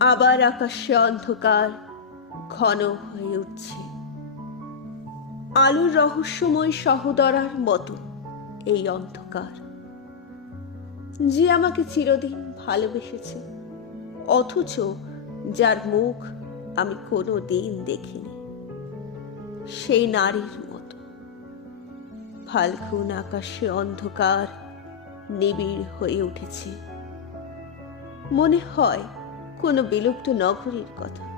আবার আকাশে অন্ধকার ঘন হয়ে উঠছে। আলোর রহস্যময় সহদরার মতো এই অন্ধকার। যে আমাকে চিরদিন ভালোবেসেছে, অথচ যার মুখ আমি কোনো দিন দেখিনি। সেই নারীর মতো। ফাল্গুন আকাশে অন্ধকার নিবিড় হয়ে উঠেছে। মনে হয় কোনো বিলুপ্ত নগরীর কথা।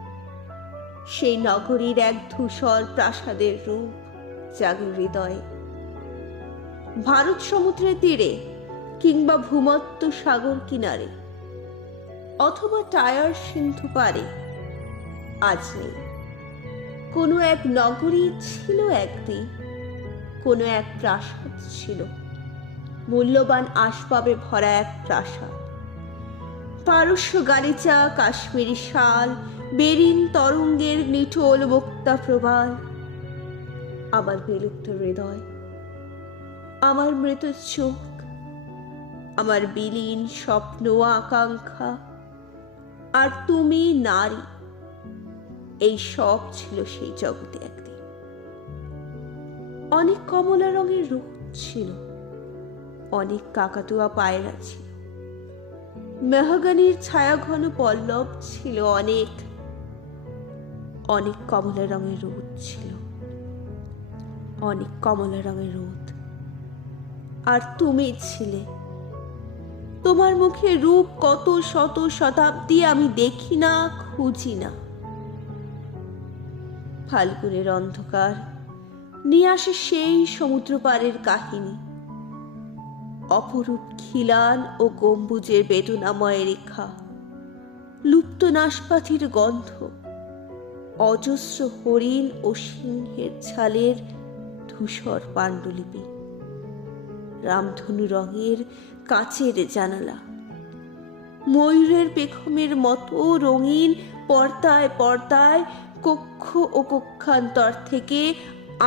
সেই নগরীর এক ধূসর প্রাসাদের রূপ জাগে হৃদয়ে। ভারত সমুদ্রের তীরে কিংবা ভূমত্ত সাগর কিনারে অথবা টায়ার সিন্ধু পারে, আজ নেই। কোনো এক নগরী ছিল একদিন, কোনো এক প্রাসাদ ছিল। মূল্যবান আসবাবে ভরা এক প্রাসাদ। পারস্য গালিচা, কাশ্মীরি শাল, বেরিন তরঙ্গের নিটোল মুক্তা প্রবাল। আমার বিলুপ্ত হৃদয়, আমার মৃত চোখ, আমার বিলীন স্বপ্ন আকাঙ্ক্ষা। আর তুমি নারী, এই সব ছিল সেই জগতে একদিন। অনেক কমলা রঙের রূপ ছিল, অনেক কাকাতুয়া পায়রা ছিল। মেহগানির ছায়া ঘন পল্লব ছিল অনেক। অনেক কমলা রঙের রোদ ছিল। অনেক কমলা রঙের রোদ। আর তুমি ছিলে। তোমার মুখে রূপ কত শত শতাব্দী আমি দেখি না, খুঁজি না। ফাল্গুনের অন্ধকার নিয়ে আসে সেই সমুদ্র পাড়ের কাহিনী। অপরূপ খিলান ও গম্বুজের বেদনাময় রেখা লুপ্ত নাশপাতির গন্ধ, অজস্র হরিণ ও সিংহের ছালের ধূসর পাণ্ডুলিপি, রামধনু রঙের কাচের জানালা, ময়ূরের পেখমের মতো রঙিন পর্দায় পর্দায় কক্ষ ও কক্ষান্তর থেকে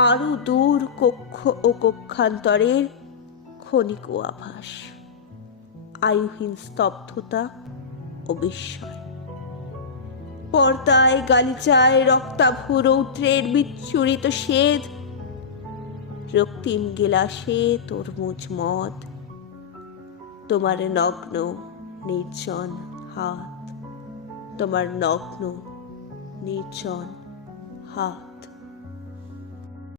আরও দূর কক্ষ ও কক্ষান্তরের ক্ষণিক আভাস। আয়ুহীন স্তব্ধতা ও বিস্ময়। পর্দায় গালিচায় রক্তাভ রৌদ্রের বিচ্ছুরিত শ্বেদ রক্তিম গেলাসে তরমুজ মদ। তোমার নগ্ন নির্জন হাত। তোমার নগ্ন নির্জন হাত।